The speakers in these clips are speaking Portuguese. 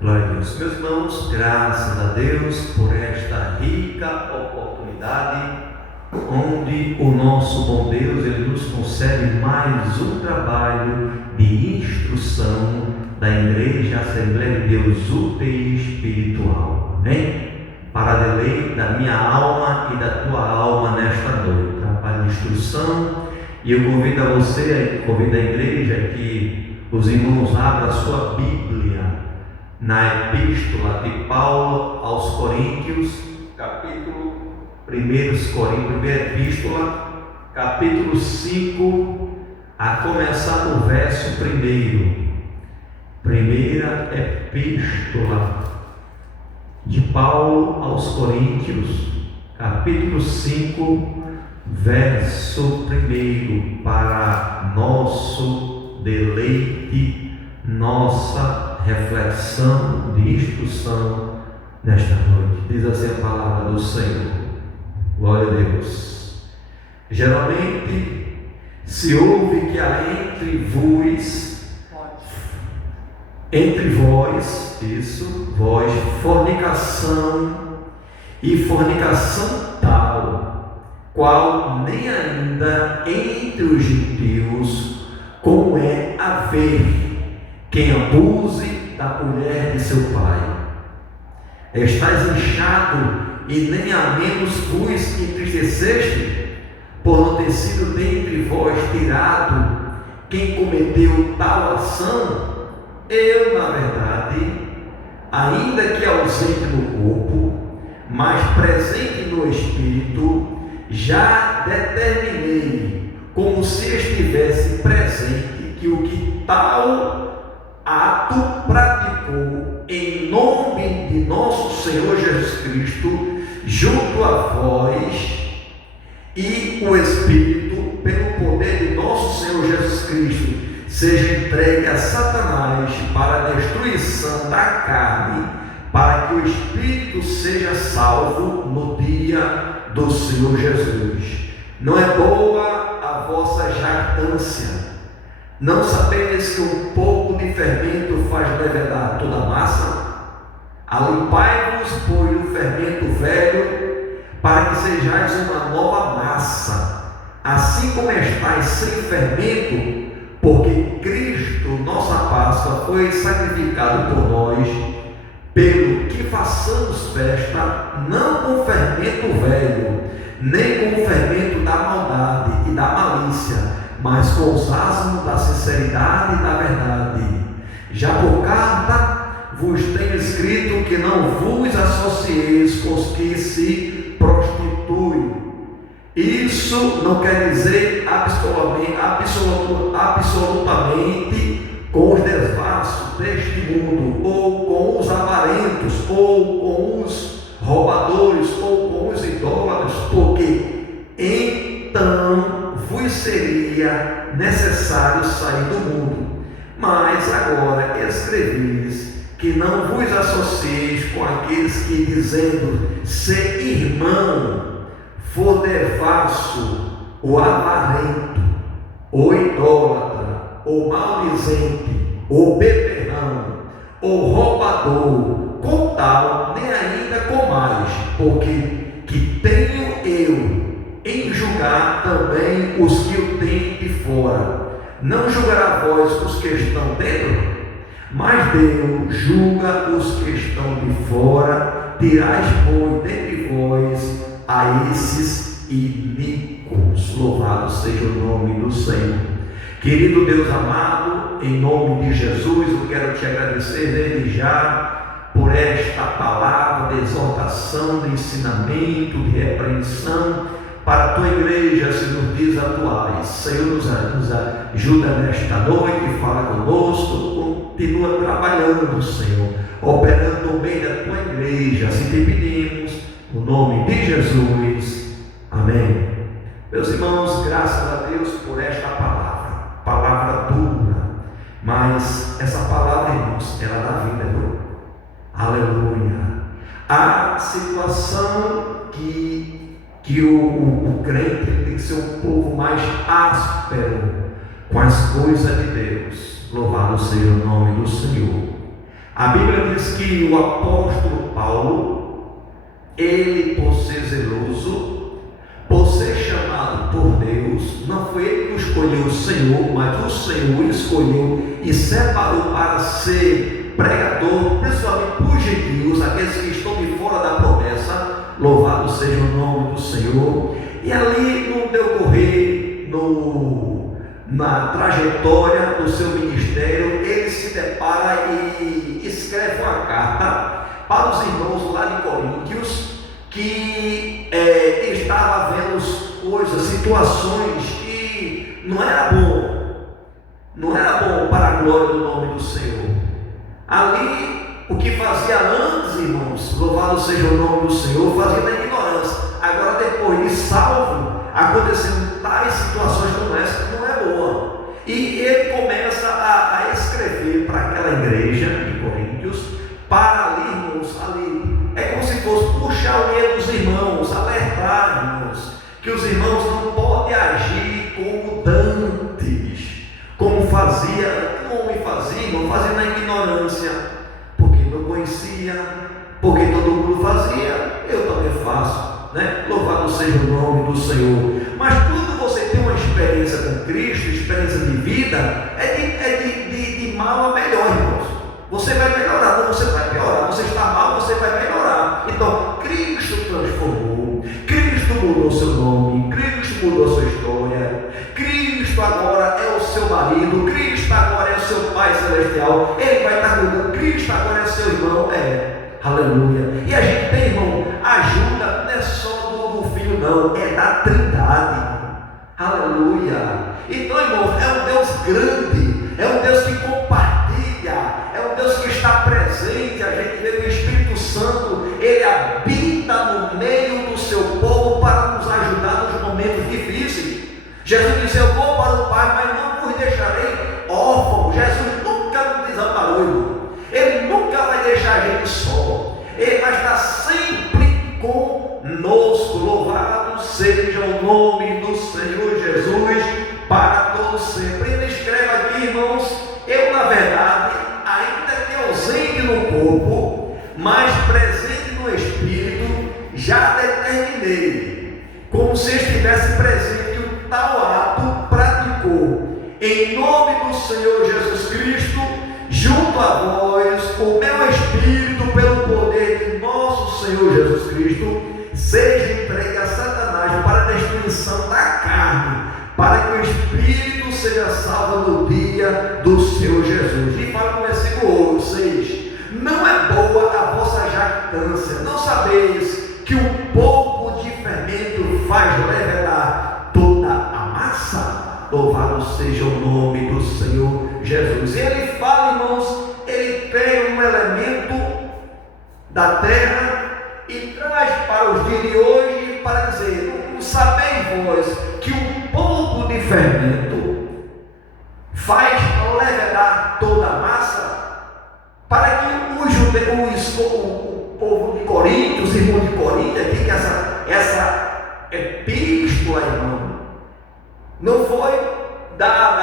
Glória a Deus. Meus irmãos, graças a Deus por esta rica oportunidade, onde o nosso bom Deus, Ele nos concede mais um trabalho de instrução da Igreja Assembleia de Deus UTI Espiritual. Amém? Para deleite da minha alma e da tua alma nesta noite. Trabalho de instrução. E eu convido a você, convido a igreja que os irmãos abram a sua Bíblia na Epístola de Paulo aos Coríntios, capítulo 1 Coríntios, primeira Epístola, capítulo 5, a começar do verso 1. Primeira Epístola de Paulo aos Coríntios, capítulo 5, verso 1, para nosso deleite, nossa reflexão de instrução nesta noite. Diz assim a palavra do Senhor. Glória a Deus. Geralmente se ouve que há entre vós, fornicação, e fornicação tal, qual nem ainda entre os gentios, como é haver quem abuse da mulher de seu pai. Estais inchado, e nem a menos vos entristeceste, por não ter sido dentre vós tirado quem cometeu tal ação. Eu, na verdade, ainda que ausente no corpo, mas presente no espírito, já determinei, como se estivesse presente, que o que tal ato praticou em nome de nosso Senhor Jesus Cristo, junto a vós, e o Espírito, pelo poder de nosso Senhor Jesus Cristo, seja entregue a Satanás para a destruição da carne, para que o Espírito seja salvo no dia do Senhor Jesus. Não é boa a vossa jactância. Não sabeis que um pouco de fermento faz levedar toda a massa? Alimpai-vos, pois, do fermento velho, para que sejais uma nova massa, assim como estáis sem fermento, porque Cristo, nossa Páscoa, foi sacrificado por nós, pelo que façamos festa, não com fermento velho, nem com o fermento da maldade e da malícia, mas com os asmos da sinceridade e da verdade. Já por carta vos tenho escrito que não vos associeis com os que se prostituem. Isso não quer dizer absolutamente com os desvassos deste mundo, ou com os avarentos, ou com os roubadores, ou com os idólatras, porque então vos seria necessário sair do mundo. Mas agora escrevis que não vos associeis com aqueles que, dizendo ser irmão, for devasso, ou avarento, ou idólatra, ou maldizente, ou beberrão, ou roubador, com tal nem ainda comais, porque que tenho eu em julgar também os que o têm de fora. Não julgará vós os que estão dentro, mas Deus julga os que estão de fora. Tirais, pois, dentre vós a esses iníquos. Louvado seja o nome do Senhor. Querido Deus amado, em nome de Jesus, eu quero te agradecer desde já por esta palavra de exortação, de ensinamento, de repreensão para a tua igreja, Senhor, nos dias atuais. Senhor, nos ajuda nesta noite, fala conosco, continua trabalhando, Senhor, operando no meio da tua igreja. Assim te pedimos, no nome de Jesus, amém. Meus irmãos, graças a Deus por esta palavra dura, mas essa palavra, irmãos, ela dá vida, viu? Aleluia. A situação que o crente tem que ser um povo mais áspero com as coisas de Deus. Louvado seja o nome do Senhor. A Bíblia diz que o apóstolo Paulo, ele, por ser zeloso, por ser chamado por Deus, não foi ele que escolheu o Senhor, mas o Senhor escolheu e separou para ser pregador, principalmente por gentios, aqueles que estão de fora da promessa. Louvado seja o nome do Senhor. E ali no decorrer, na trajetória do seu ministério, ele se depara e escreve uma carta para os irmãos lá de Coríntios, que estava vendo coisas, situações que não era bom para a glória do nome do Senhor. Ali, o que fazia antes, irmãos, louvado seja o nome do Senhor, fazia na ignorância. Agora, depois de salvo, acontecendo tais situações como essa, não é boa. E ele começa a escrever para aquela igreja de Coríntios, para ali, irmãos, ali. É como se fosse puxar o medo dos irmãos, alertar, irmãos, que os irmãos não podem agir como dantes, como fazia, não fazia na ignorância, porque não conhecia, porque todo mundo fazia, eu também faço, né? Louvado seja o nome do Senhor. Mas quando você tem uma experiência com Cristo, experiência de vida, de mal a melhor, irmãos. Você vai melhorar, não você vai piorar. Você está mal, você vai melhorar. Então, Cristo transformou, Cristo mudou seu nome, Cristo mudou a sua história. Cristo agora é o seu marido, Cristo agora é o seu Pai Celestial. Ele vai estar cuidando, Cristo agora é seu irmão. Aleluia. E a gente tem, irmão, ajuda, não é só do Filho, não, é da Trindade. Aleluia. Então, irmãos, é um Deus grande, é um Deus que compartilha, é um Deus que está presente. A gente vê que o Espírito Santo, ele habita no meio do seu povo para nos ajudar nos momentos difíceis. Jesus disse: eu vou para o Pai, mas não vos deixarei órfãos. Jesus nunca nos desamparou, irmão. Ele nunca vai deixar a gente só. Ele vai estar sempre conosco. Louvado seja o nome do Senhor Jesus para todos sempre. Ele escreve aqui, irmãos: eu, na verdade, ainda que ausente no corpo, mas presente no Espírito, já determinei, como se estivesse presente, que o tal ato praticou, em nome do Senhor Jesus Cristo, junto a vós, o meu Espírito, pelo poder de nosso Senhor Jesus Cristo, seja entregue a Satanás para a destruição da carne, para que o Espírito seja salvo no dia do Senhor Jesus. E fala no versículo 6: não é boa a vossa jactância, não sabeis que um pouco de fermento faz levedar toda a massa? Louvado seja o nome do Senhor Jesus. E ele fala, irmãos, ele pega um elemento da terra e traz para os dias de hoje para dizer: não sabeis vós que um pouco de fermento faz levedar toda a massa? Para que os judeus, o povo de Corinto, os irmãos de Corinto, aqui que essa epístola, irmão, não foi dada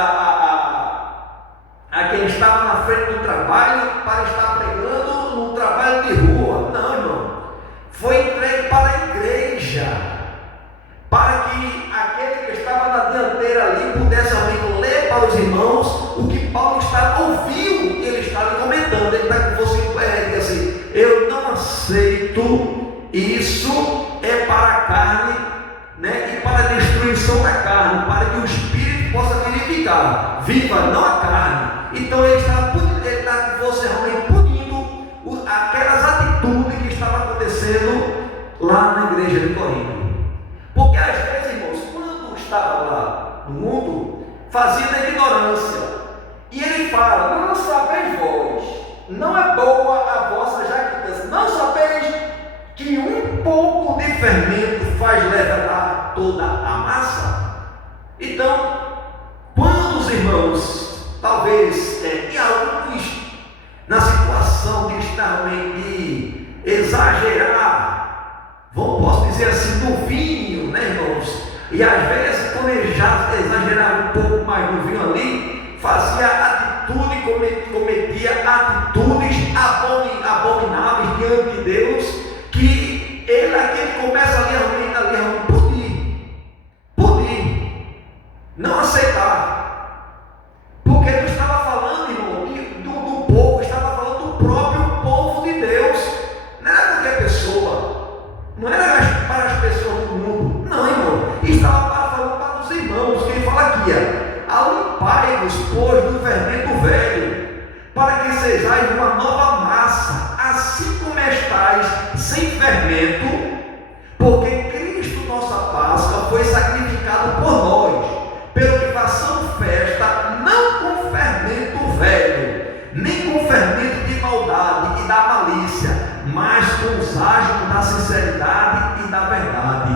a quem estava na frente do trabalho para estar pregando no trabalho de rua. Não, irmão. Foi entregue para a igreja, para que aquele que estava na dianteira ali pudesse ler para os irmãos o que Paulo ouviu. Ele está ali comentando, ele está com você, assim: eu não aceito isso, é para a carne, né? E para a destruição da carne, para que o Espírito possa vivificar, viva não a carne. Então ele está com você realmente punindo aquelas atitudes que estavam acontecendo lá na igreja de Corinto. Porque às vezes, irmãos, quando estava lá no mundo, fazia da ignorância. E ele fala: não sabeis vós, não é boa a vossa jactância, não sabeis que um pouco de fermento faz levedar toda a massa? Então, quando os irmãos, talvez, em alguns, na situação de estar de exagerar, posso dizer assim, do vinho, né, irmãos? E às vezes, quando ele já exagerava um pouco mais no vinho ali, fazia cometia atitudes abomináveis diante de Deus, que ele aqui começa ali poder não aceitar, porque não estava falando, irmão, do povo, estava falando do próprio povo de Deus, não era qualquer pessoa, não era para as pessoas do mundo, não, irmão, estava falando para os irmãos, que ele fala aqui, alimpai-vos, pois, do fermento velho, para que sejais uma nova massa, assim como estáis sem fermento, porque Cristo, nossa Páscoa, foi sacrificado por nós, pelo que façam festa, não com fermento velho, nem com fermento de maldade e da malícia, mas com os asmos da sinceridade e da verdade.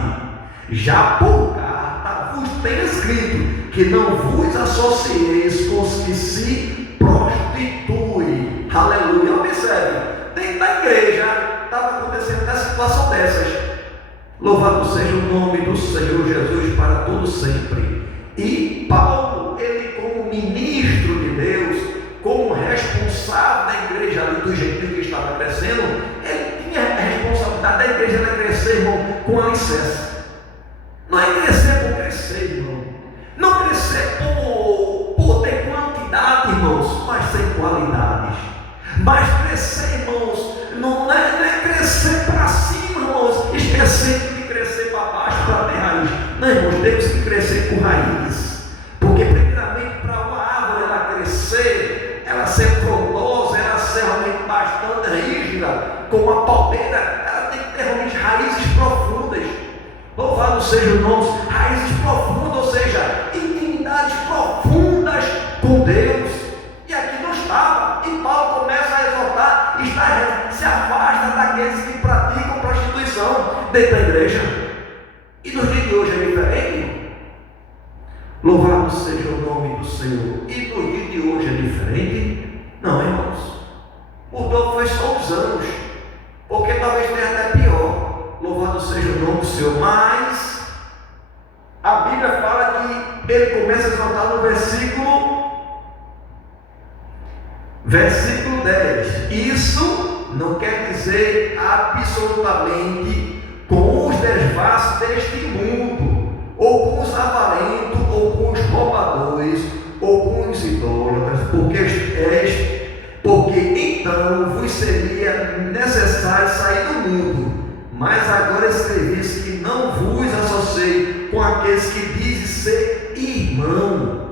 Já por carta vos tenho escrito que não vos associeis com os que se prostituem. Aleluia. Observe, dentro da igreja estava acontecendo uma situação dessas. Louvado seja o nome do Senhor Jesus para todo sempre. E Paulo, ele como ministro de Deus, como responsável da igreja ali do gentio que estava crescendo, ele tinha a responsabilidade da igreja de crescer, irmão, com alicerce. Não é crescer por crescer, irmão. Não crescer por ter quantidade, irmãos, mas sem qualidades. Mas crescer, irmãos, não é crescer para cima, irmãos, esquecendo de crescer para baixo, para ter raiz. Não, irmãos, temos que crescer com raiz. Porque primeiramente para uma árvore ela crescer, ela ser frondosa, ela ser realmente bastante rígida, como uma palmeira, ela tem que ter realmente raízes profundas. Louvado seja o nome, raízes profundas, ou seja, intimidades profundas com Deus. E aqui não estava. E Paulo começa a exortar, se afasta daqueles que praticam prostituição dentro da igreja. E nos dias de hoje é diferente? Louvado seja o nome do Senhor. E nos dias de hoje é diferente? Não, irmãos. Mudou foi só os anos, porque talvez tenha até pior. Louvado seja o nome do Senhor. Mas a Bíblia fala que ele começa a exaltar no versículo 10. Isso não quer dizer absolutamente com os desvassos deste mundo, ou com os avarentos, ou com os roubadores, ou com os idólatras, porque então vos seria necessário sair do mundo. Mas agora escrevi que não vos associei com aqueles que dizem ser irmão.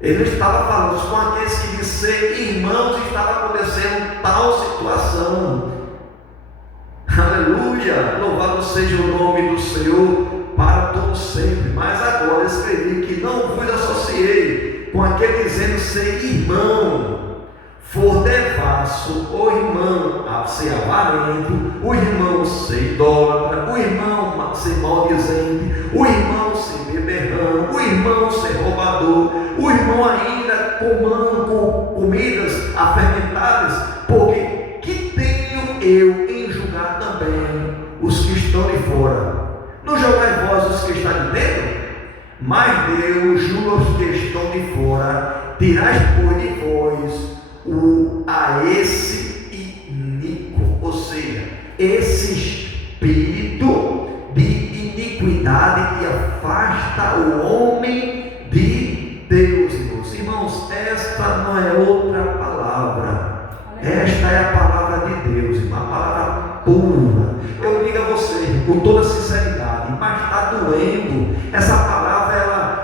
Ele estava falando com aqueles que dizem ser irmãos, e estava acontecendo tal situação. Aleluia! Louvado seja o nome do Senhor para todo sempre. Mas agora escrevi que não vos associei com aquele dizendo ser irmão. For devasso, o irmão a ser avarento, o irmão ser idólatra, o irmão ser maldizente, o irmão ser beberrão, o irmão ser roubador, o irmão ainda comando comidas afermentadas, porque que tenho eu em julgar também os que estão de fora? Não julgai vós os que estão de dentro? Mas Deus julga os que estão de fora. Tirais, pois, de vós a esse iníquo, ou seja, esse espírito de iniquidade que afasta o homem de Deus. Irmãos, esta não é outra palavra, esta é a palavra de Deus, uma palavra pura. Eu digo a você com toda sinceridade, mas está doendo. Essa palavra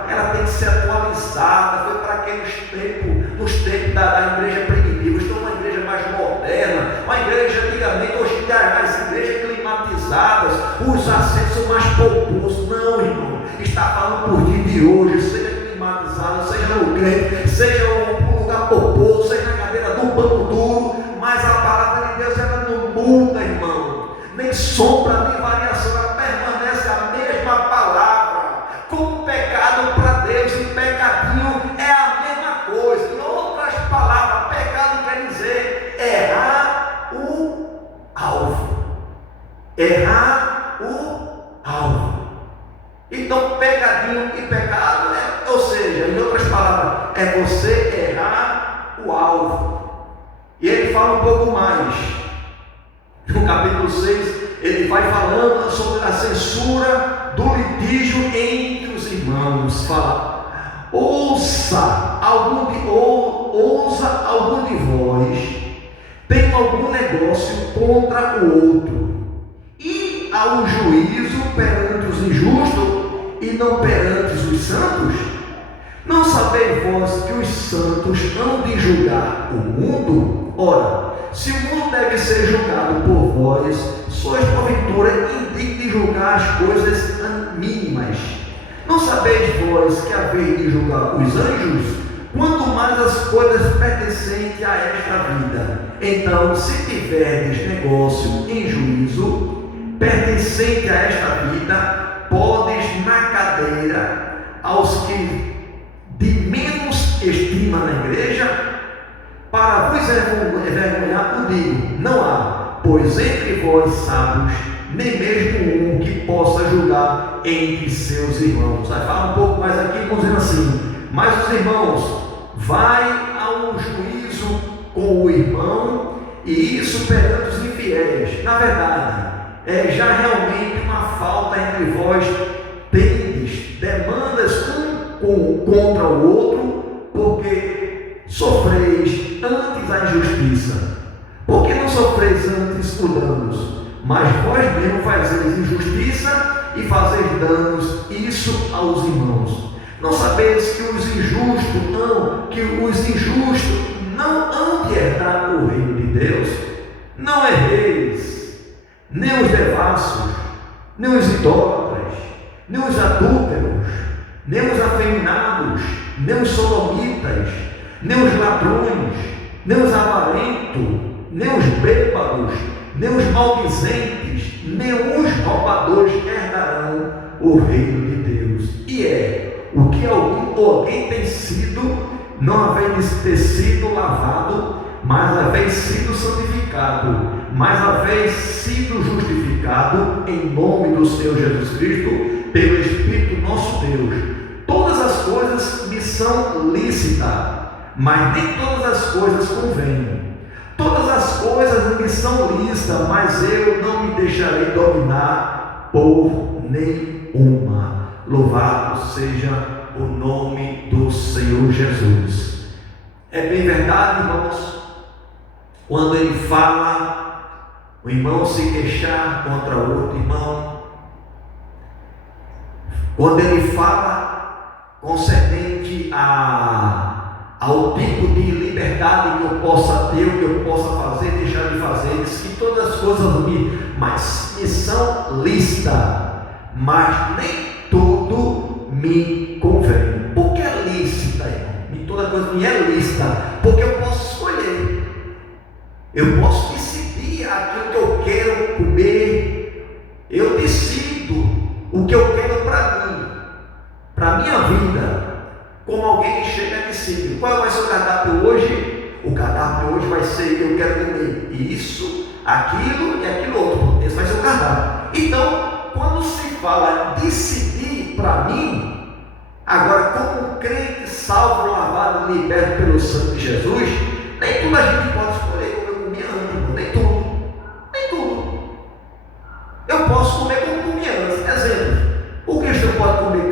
ela tem que ser atualizada. Foi para aqueles tempos, nos tempos da igreja primitiva. Estou numa igreja mais moderna, uma igreja antigamente, hoje tem as igrejas climatizadas, os assentos são mais pomposos. Não, irmão, está falando por dia de hoje, seja climatizado, seja no crente, seja um lugar pomposo, seja na cadeira do banco duro, mas a palavra de Deus ela não muda, irmão, nem sombra, nem variação, ela permanece a mesma palavra. Como pecado para Deus e pecadinho é a mesma coisa. Em outras palavras, pecado quer dizer errar o alvo. Errar o alvo. Então, pecadinho e pecado, ou seja, em outras palavras, é você errar o alvo. E ele fala um pouco mais. No capítulo 6, ele vai falando sobre a censura do litígio entre os irmãos. Fala: ousa algum de vós tem algum negócio contra o outro, e ao juízo perante os injustos e não perante os santos? Não sabeis vós que os santos hão de julgar o mundo? Ora, se o mundo deve ser julgado por vós, sois porventura indignos de julgar as coisas mínimas. Não sabeis vós que haveis de julgar os anjos? Quanto mais as coisas pertencentes a esta vida. Então, se tiverdes negócio em juízo pertencente a esta vida, podes na cadeira aos que de menos estima na igreja, para vos envergonhar, o digo: não há, pois entre vós sábios, nem mesmo um que possa julgar entre seus irmãos. Vai falar um pouco mais aqui, dizendo assim: mas os irmãos, vai ao juízo com o irmão, e isso perante os infiéis. Na verdade, é já realmente uma falta entre vós, tendes demandas contra o outro, porque sofreis antes a injustiça. Porque não sofreis antes o danos, mas vós mesmos fazeis injustiça e fazeis danos, isso aos irmãos. Não sabeis que os injustos não hão de herdar o reino de Deus? Não erreis, nem os devassos, nem os idólatras, nem os adúlteros, nem os afeminados, nem os sodomitas, nem os ladrões, nem os avarentos, nem os bêbados, nem os maldizentes, nem os roubadores herdarão o reino de Deus. E o que alguém tem sido, não haveis de ter sido lavado, mas haveis sido santificado, mas haveis sido justificado em nome do Senhor Jesus Cristo, pelo Espírito nosso Deus. Todas as coisas me são lícitas, mas nem todas as coisas convêm. Todas as coisas me são lícitas, mas eu não me deixarei dominar por nenhuma. Louvado seja o nome do Senhor Jesus. É bem verdade, irmãos, quando ele fala, o irmão se queixar contra o outro irmão, quando ele fala concernente ao tipo de liberdade que eu possa ter, o que eu possa fazer, deixar de fazer, diz que todas as coisas me são lícitas, mas nem tudo me convém. Por que é lícita, irmão? Toda coisa me é lícita, porque eu posso escolher, eu posso decidir aquilo que eu quero comer, eu decido o que eu quero para a minha vida. Como alguém que chega e decide qual vai ser o cardápio hoje. O cardápio hoje vai ser: eu quero comer isso, aquilo e aquilo outro. Esse vai ser o cardápio. Então, quando se fala decidir para mim, agora como crente salvo, lavado, liberto pelo sangue de Jesus, nem tudo a gente pode escolher como eu comia antes, nem tudo. Eu posso comer como comia antes. Exemplo: o cristão pode comer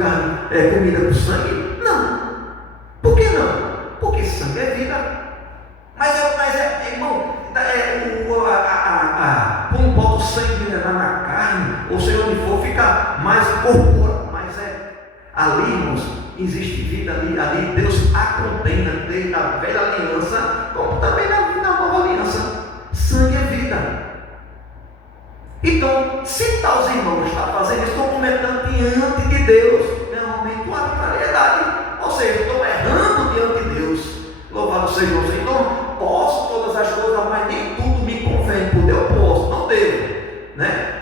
comida com sangue? Não. Por que não? Porque sangue é vida. Mas irmão, quando bota o sangue na carne, ou seja, onde for, fica mais corpóreo. Mas ali, irmãos, existe vida ali Deus a contém desde a velha aliança, como também na nova aliança. Sangue é vida. Então, se tal os irmãos estão fazendo isso, estão cometendo diante de Deus, realmente uma arbitrariedade. Ou seja, estão errando diante de Deus. Louvado seja o Senhor. Então, posso todas as coisas, mas nem tudo me convém. Poder eu posso, não devo, né?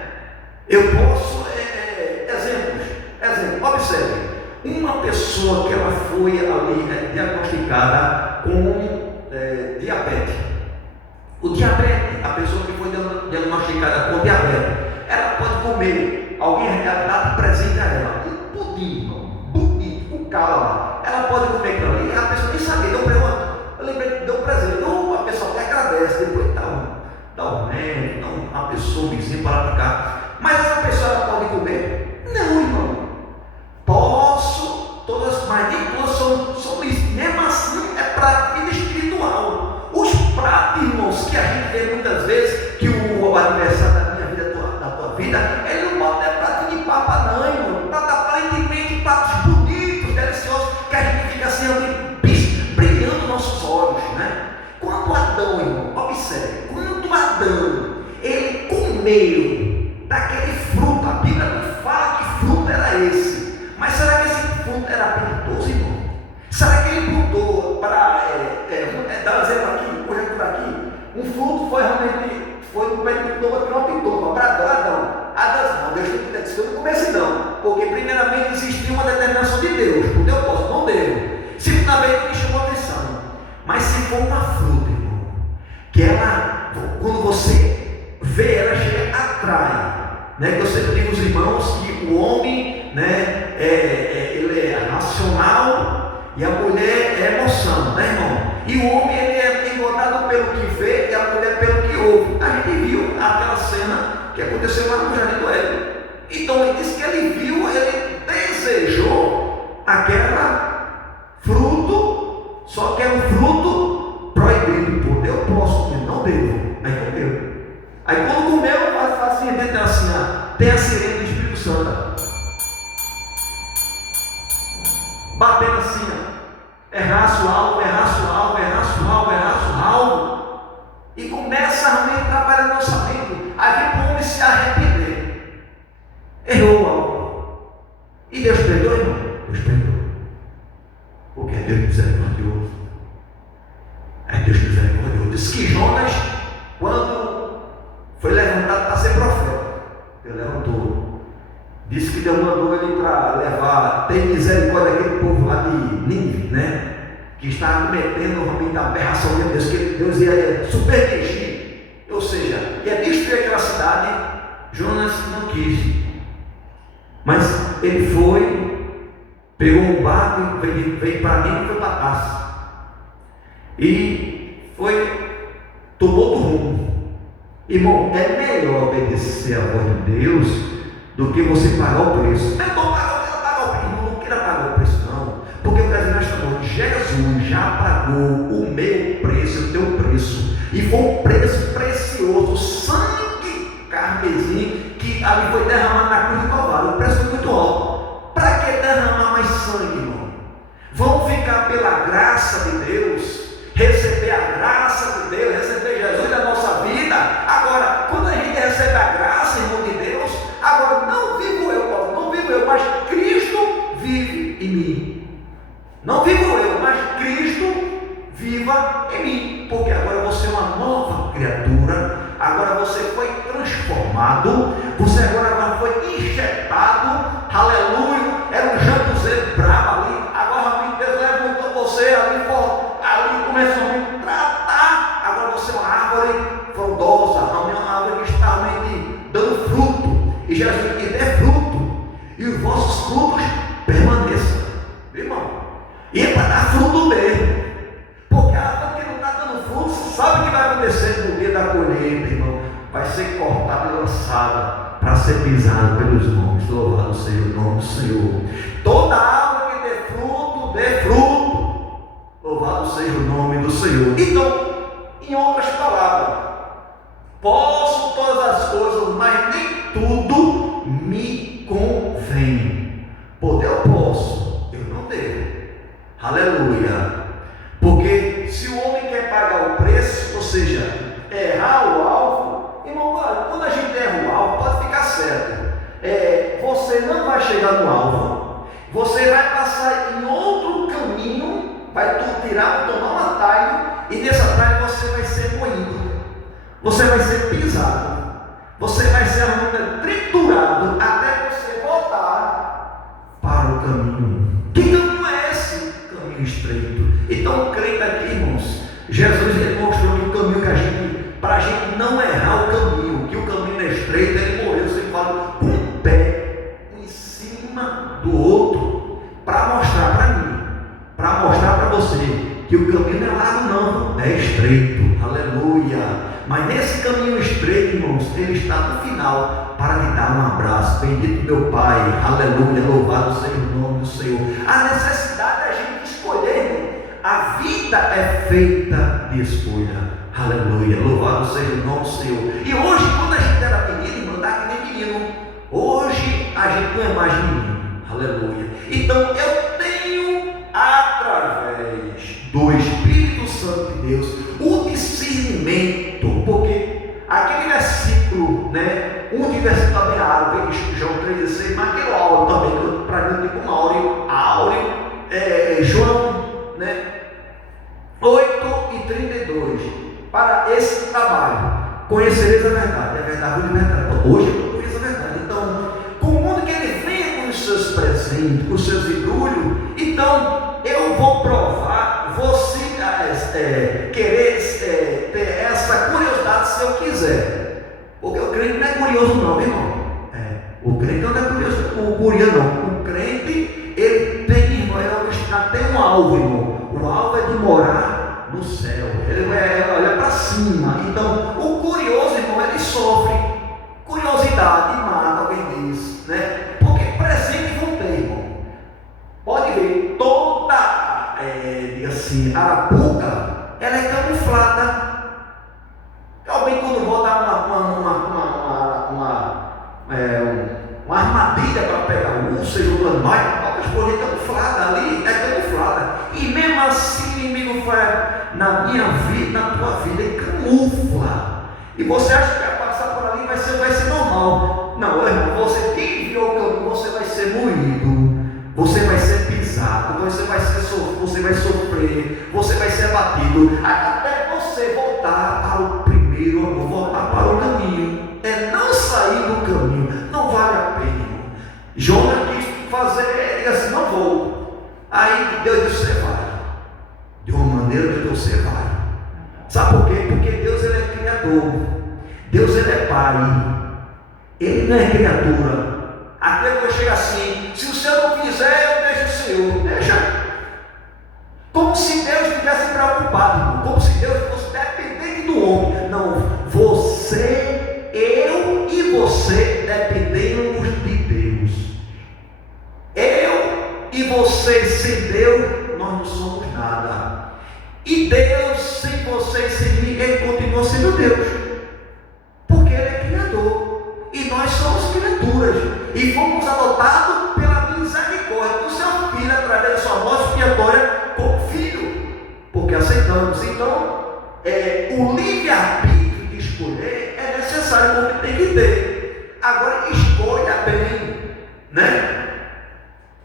Eu posso, exemplo, observe, uma pessoa que ela foi ali diagnosticada com diabetes. O diabetes, a pessoa que foi diagnosticada com diabetes, ela pode comer, alguém dá de presente a ela, um pudim, bonito, com calma. Ela pode comer aquilo ali, a pessoa nem sabia, deu para comendo, então a pessoa, o vizinho, para lá para cá. Mas essa pessoa ela pode comer? Não, irmão. Posso, todas, mas nem todas são isso. Mesmo assim, é para a vida espiritual. Os pratos, irmãos, que a gente vê muitas vezes, que o aniversário da minha vida, da tua vida, ele não bota prato de papa, não, irmão. Prato aparentemente pratos bonitos, deliciosos, que a gente fica assim, brilhando nossos olhos, né? Quando Adão, irmão, observe, quando Adão, ele comeu daquele fruto, a Bíblia não fala que fruto era esse, mas será que esse fruto era apetitoso, irmão? Será que ele botou para, dar um exemplo aqui, conjecturar aqui, um fruto foi realmente, foi no pé de pitoba, que não pitou, para Adão. Adão, Deus não disse que eu não comece não, porque primeiramente existia uma determinação de Deus, por Deus posso, não devo. Segundamente me chamou a atenção, mas se for uma fruta, irmão, que ela, quando você vê, ela chega, atrai, né? Eu sempre digo aos irmãos que o homem, né, ele é racional e a mulher é emoção, né, irmão? E o homem ele é engordado pelo que vê e a mulher pelo que ouve. A gente viu aquela cena que aconteceu lá no Jardim do Éden. Então ele disse que ele viu, ele desejou aquela fruto, só que é um fruto proibido por Deus. Eu posso comer, não devo. Aí comeu. Aí quando comeu, faz assim, dentro assim, tem a sirene do Espírito Santo batendo assim, é raço alvo, e começa a realmente trabalhar na nossa mente. Aí vem para o homem se arrepender. Errou o alvo. E Deus perdoou, irmão? Deus perdoou. Porque é Deus misericordioso. É Deus misericordioso. Diz que Jonas, quando foi levantado para ser profeta, ele levantou. Disse que Deus mandou ele para levar, ter misericórdia daquele povo lá de Nínive, né? Que estava cometendo realmente a aberração de Deus, que Deus ia supervigir, ou seja, ia destruir aquela cidade. Jonas não quis, mas ele foi, pegou um barco, veio para Nínive e foi para Tarso, e tomou do rumo. Irmão, é melhor obedecer a voz de Deus do que você pagar o preço. Eu não quero pagar o preço, não quero pagar o preço, não. Porque o Brasil nesta noite, Jesus já pagou o meu preço, o teu preço, e foi um preço precioso, sangue carmesim, que ali foi derramado na cruz do Calvário. O preço foi muito alto. Para que derramar mais sangue, irmão? Vamos ficar pela graça de Deus, receber a graça de Deus, receber Jesus na nossa vida. Agora, quando a gente recebe a graça, irmão de Deus, agora não vivo eu, mas Cristo vive em mim. Não vivo eu, mas Cristo viva em mim. Porque agora você é uma nova criatura. Agora você foi transformado. Você agora foi injetado. Aleluia. Era um jambuzeiro bravo ali. Agora realmente Deus levantou você ali começou a tratar. Agora você é uma árvore frondosa, uma árvore que está realmente dando fruto. E Jesus que dê fruto, e os vossos frutos permaneçam, irmão. E é para dar fruto mesmo, porque a árvore que não está dando fruto, sabe o que vai acontecer no dia da colheita, irmão? Vai ser cortada e lançada para ser pisada pelos homens. Louvado seja o nome do Senhor. Toda árvore que dê fruto, louvado seja o nome do Senhor. Então, em outras palavras, posso todas as coisas, mas nem tudo me convém. Poder eu posso, eu não devo. Aleluia. Porque se o homem quer pagar o preço, ou seja, errar o alvo, irmão, quando a gente erra o alvo, pode ficar certo. Você não vai chegar no alvo, você vai passar em outro caminho, vai tomar um atalho, e nesse atalho você vai ser moído, você vai ser pisado, você vai ser triturado até você voltar para o caminho. Que caminho é esse? Caminho estreito. Então, crente aqui, irmãos, Jesus demonstrou que o caminho para a gente não errar o caminho, que o caminho é estreito, ele morreu, você fala, com um pé em cima do outro, para mostrar para mim, para mostrar para você, que o caminho não é largo não, é estreito. Aleluia. Mas nesse caminho caminho estreito, irmãos, Ele está no final para lhe dar um abraço. Bendito meu Pai, aleluia, louvado seja o nome do Senhor. A necessidade é a gente escolher, irmão. A vida é feita de escolha, aleluia, louvado seja o nome do Senhor. E hoje, quando a gente era menino, irmão, dá que nem menino. Hoje a gente não é mais menino, aleluia. Então eu tenho, através do Espírito Santo de Deus, o discernimento, porque aquele versículo, né, um de versículo também áureo, vem de João 3,16, mas aquele áureo também, para mim eu digo áureo, João, né, 8:32, para esse trabalho, conhecereis a verdade vos libertará. Hoje eu conheço a verdade. Então, com o mundo que ele vem com os seus presentes, com os seus embrulhos, então eu vou provar, você querer ter essa curiosidade se eu quiser, porque o crente não é curioso não, irmão. O crente não é curioso, o crente, ele tem, irmão, ele tem um alvo, irmão. O alvo é de morar no céu, ele vai olhar para cima. Então, o curioso, irmão, ele sofre. Curiosidade mata, alguém diz, né? Porque presente vão ter, irmão. Pode ver, toda, diga assim, arapuca, ela é camuflada. Alguém quando bota uma armadilha para pegar o urso, seja o animal, a escolha é camuflada ali, é camuflada. E mesmo assim o inimigo faz na minha vida, na tua vida, ele camufla. E você acha que vai passar por ali vai ser normal. Não, irmão, você desviou o caminho, você vai ser moído, você vai ser pisado, você vai sofrer, você vai ser abatido, até você voltar para o primeiro amor, voltar para o caminho. É não sair do caminho, não vale a pena. Jonas quis fazer, ele disse assim, não vou. Aí Deus disse, você vai. De uma maneira que você vai. Sabe por quê? Porque Deus, ele é criador. Deus, ele é pai. Ele não é criatura. Até quando chega assim, se o Senhor não quiser, eu deixo o Senhor. Deixa. Como se Deus estivesse preocupado, irmão. Como se Deus fosse dependente do homem. Não, você, eu e você dependemos de Deus. Eu e você sem Deus, nós não somos nada. E Deus sem você e sem mim, Ele continua sendo Deus. Porque Ele é Criador. E nós somos criaturas. E fomos adotados pela misericórdia do seu Filho, através da sua morte expiatória, como filho. Porque aceitamos. Então, o livre-arbítrio de escolher é necessário, porque tem que ter. Agora, escolha bem, né?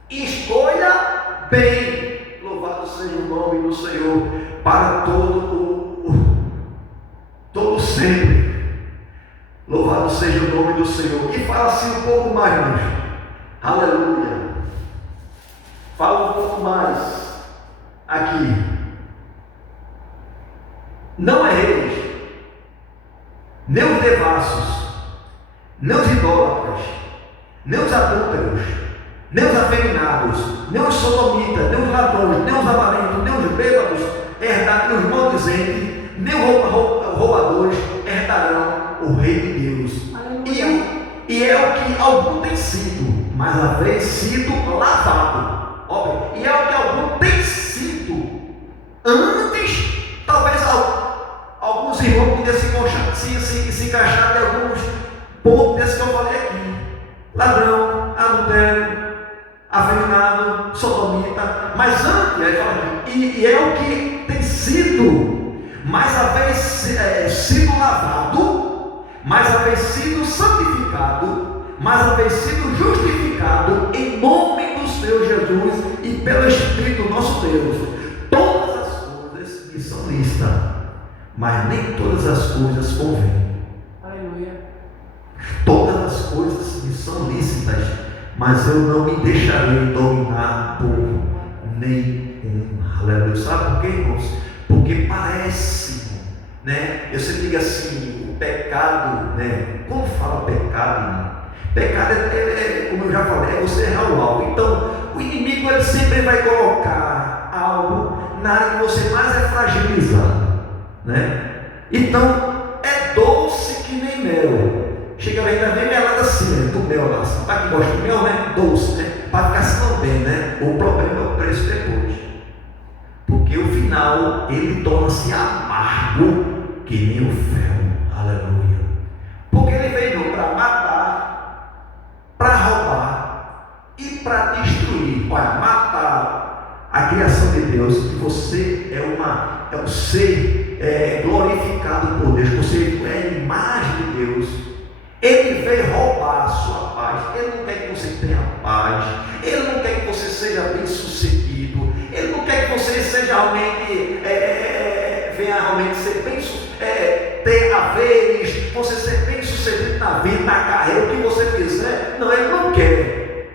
Escolha bem. Louvado seja o nome do Senhor para todo sempre. Louvado seja o nome do Senhor. E fala assim um pouco mais, anjo. Aleluia. Fala um pouco mais aqui. Não erreis, nem os devassos, nem os idólatras, nem os adúlteros, nem os afeminados, nem os sodomitas, nem os ladrões, nem os avarentos, nem os bêbados, nem os maldizentes, nem os roubadores herdarão o reino de Deus. E é o que algum tem sido, mas haver sido lavado. Óbvio. E é o que algum tem sido antes. Talvez alguns irmãos podiam se encaixar em alguns pontos desses que eu falei aqui: ladrão, adultério, afeminado, sodomita. Mas antes, aí fala aqui, e é o que tem sido, mas haver sido lavado, mas haver sido santificado, mas haver sido justificado em nome do Senhor Jesus e pelo Espírito nosso Deus. Todas as coisas me são lícitas, mas nem todas as coisas convêm. Aleluia. Todas as coisas me são lícitas, mas eu não me deixarei dominar por nenhum. Aleluia. Sabe por quê, irmãos? Porque parece, né? Eu sempre digo assim, o pecado, né? Como fala pecado, irmão? Pecado como eu já falei, é você errar o alvo. Então, o inimigo, ele sempre vai colocar algo na área que você mais é fragilizado, né? Então, é doce que nem mel. Chega ainda bem melada assim, do mel lá. Para quem gosta de mel, né? Doce, né? Para ficar se lambendo, né? O problema é o preço depois. Porque o final, ele torna-se amargo que nem o ferro. Aleluia. Porque ele veio para matar, para roubar e para destruir. Olha, matar a criação de Deus, que você é um ser glorificado por Deus, você é a imagem de Deus. Ele veio roubar a sua paz. Ele não quer que você tenha paz. Ele não quer que você seja bem sucedido. Ele não quer que você seja realmente venha realmente ser bem ter haveres, você ser bem sucedido na vida, na carreira, o que você quiser. Não, ele não quer.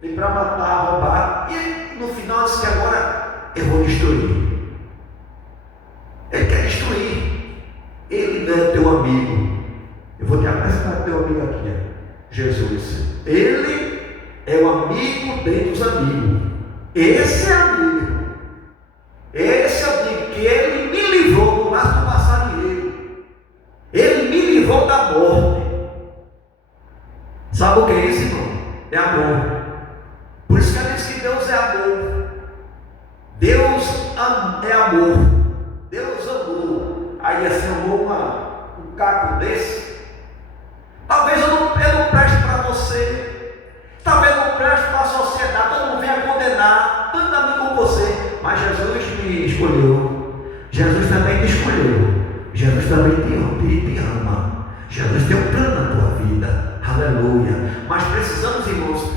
Vem para matar, roubar. E no final diz que agora eu vou destruir. Ele quer destruir. Ele não é teu amigo. Eu vou te apresentar teu amigo aqui, Jesus. Ele é o amigo dentre os amigos. Esse é amigo. Esse é o amigo que ele me livrou do laço do passarinheiro. Ele me livrou da morte. Sabe o que é isso, irmão? É amor. Por isso que ela diz que Deus é amor. Deus é amor. Deus amou. Aí assim amou um caco desse. Talvez eu não preste para você, talvez eu não preste para a sociedade, todo mundo venha condenar, tanto a mim como você, mas Jesus me escolheu, Jesus também te escolheu, Jesus também te ama, Jesus tem um plano na tua vida, aleluia. Mas precisamos, irmãos,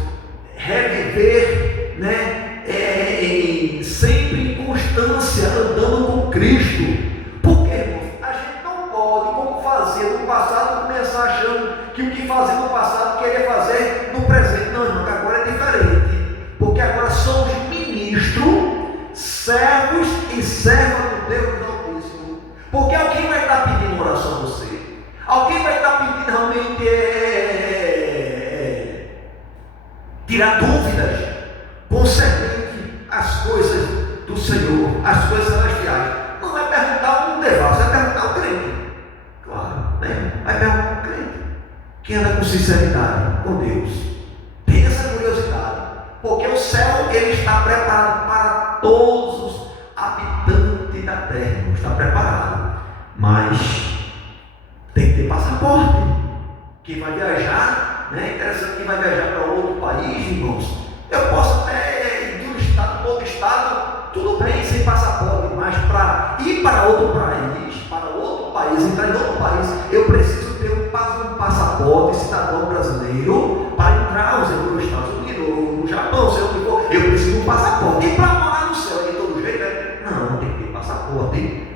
reviver, né, sempre em constância, andando com Cristo. Porque, irmãos, a gente não pode, como fazia no passado, começar achando que o que fazia no passado queria fazer no presente. Não, irmão, que agora é diferente. Porque agora somos ministros, servos e servas do Deus Altíssimo. Porque alguém vai estar pedindo oração a você. Alguém vai estar pedindo realmente tirar dúvidas concernente às coisas do Senhor, às coisas celestiais. Não vai perguntar um devasso, vai perguntar o crente. Claro, né? Vai perguntar o crente que anda com sinceridade com Deus. Tem essa curiosidade, porque o céu ele está preparado para todos os habitantes da terra. Está preparado, mas tem que ter passaporte. Quem vai viajar, né? Interessante, quem vai viajar para outro país, irmãos. Eu posso até ir de um estado para outro estado, tudo bem, sem passaporte, mas para ir para outro país, entrar em outro país, eu preciso ter um passaporte cidadão brasileiro para entrar nos Estados Unidos, no Japão, sei o que for. Eu preciso de um passaporte. E para morar no céu, de todo jeito, não, tem que ter passaporte.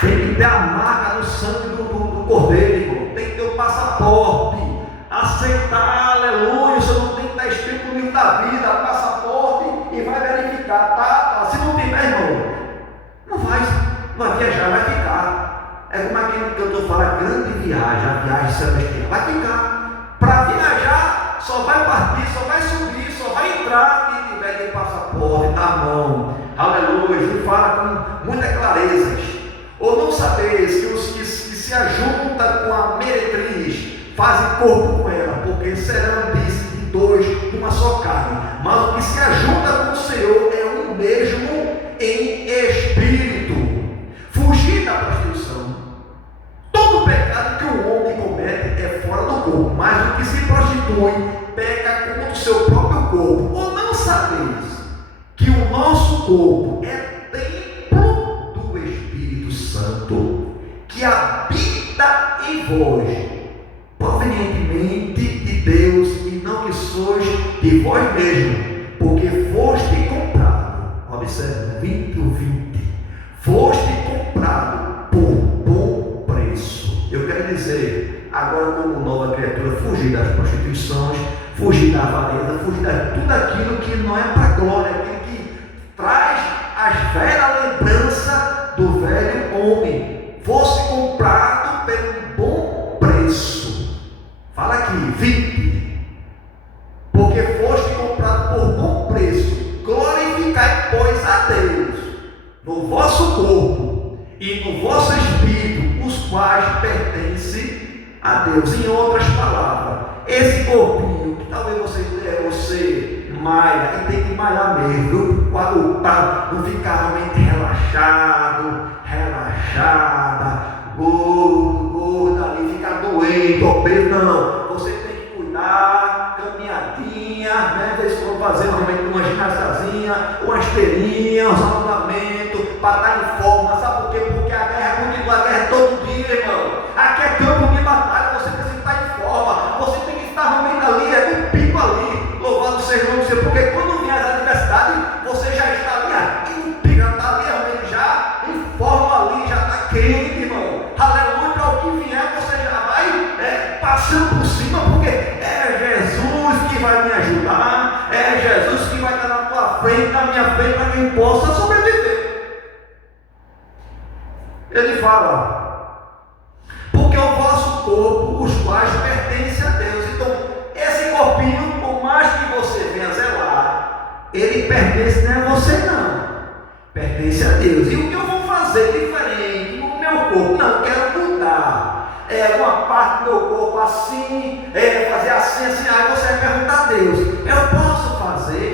Tem que ter a marca no sangue do cordeiro, irmão. Tem que ter o passaporte. Aceitar, aleluia. Você não tem que estar escrito no livro da vida, passaporte, e vai verificar, tá? Se não tiver, irmão, não vai viajar, vai ficar. É como aquele que eu estou falando, grande viagem, a viagem celestial, vai ficar. Para viajar, só vai partir, só vai subir, só vai entrar quem tiver de passaporte na mão. Aleluia. Jesus fala com muita clareza. Ou não sabeis que os que se ajuntam com a meretriz fazem corpo com ela, porque serão de dois uma só carne. Mas o que se ajunta com o Senhor é um mesmo em espírito. Fugir da prostituição. Todo pecado que o homem comete é fora do corpo, mas o que se prostitui peca contra o seu próprio corpo. Ou não sabeis que o nosso corpo é templo do Espírito Santo, que habita em vós, provenientemente de Deus, e não que sois de vós mesmos, porque foste comprado. Observe, 20. Foste comprado por bom preço. Eu quero dizer, agora como nova criatura, fugir das prostituições, fugir da avareza, fugir de tudo aquilo que não é para a glória, aquilo que traz as velhas lembranças do velho homem. Fosse comprado pelo bom preço. Fala aqui, 20. Porque foste comprado por bom preço. Glorificai, pois, a Deus no vosso corpo e no vosso espírito, os quais pertencem a Deus. Em outras palavras, esse corpinho que talvez você malha, e tem que malhar mesmo, para não ficar realmente relaxada, gordo ali, ficar doente, obeso, não. Você tem que cuidar, caminhadinha, né? Às vezes for fazer realmente uma ginástica, uma esteirinha, um alongamento, para estar em forma. Sabe por quê? Porque a guerra continua, a guerra todo dia, irmão. Aqui é campo de batalha, você precisa estar em forma, você tem que estar realmente ali, no pico ali. Louvado seja o nome do Senhor, porque quando vier a adversidade, você já está ali, no pico, está ali realmente já em forma ali, já está quente, irmão. Aleluia, para o que vier, você já vai passando por cima, porque é Jesus que vai me ajudar, é Jesus que vai estar na tua frente, na minha frente, para quem possa sobreviver. Ele fala, porque o vosso corpo, os quais pertencem a Deus. Então, esse corpinho, por mais que você venha zelar, ele pertence não a você não, pertence a Deus. E o que eu vou fazer diferente no meu corpo? Não, quero mudar uma parte do meu corpo assim, fazer assim, aí você vai perguntar a Deus, eu posso fazer?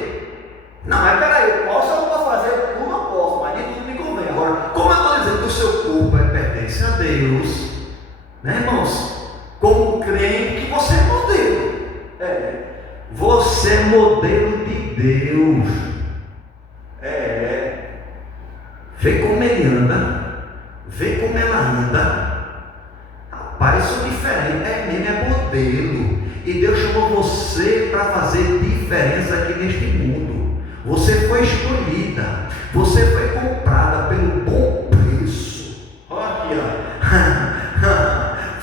Não, mas peraí, eu posso ou não posso fazer? Eu não posso, mas nem tudo me convém. Agora, como eu estou dizendo que o seu corpo pertence a Deus, né, irmãos? Como crente que você é modelo. Você é modelo de Deus. Vê como ele anda, vê como ela anda. Rapaz, isso é diferente, mesmo, é modelo. E Deus chamou você para fazer diferença aqui neste mundo. Você foi escolhida, você foi comprada pelo bom preço. Olha,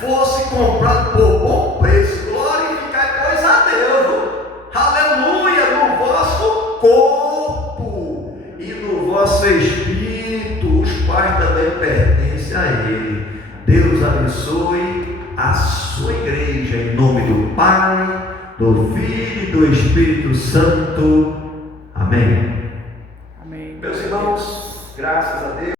fosse comprado por bom preço, glorificai, pois, a Deus. Aleluia, no vosso corpo e no vosso espírito, os quais também pertencem a Ele. Deus abençoe a sua igreja, em nome do Pai, do Filho e do Espírito Santo. Amém. Amém. Meus irmãos, graças a Deus.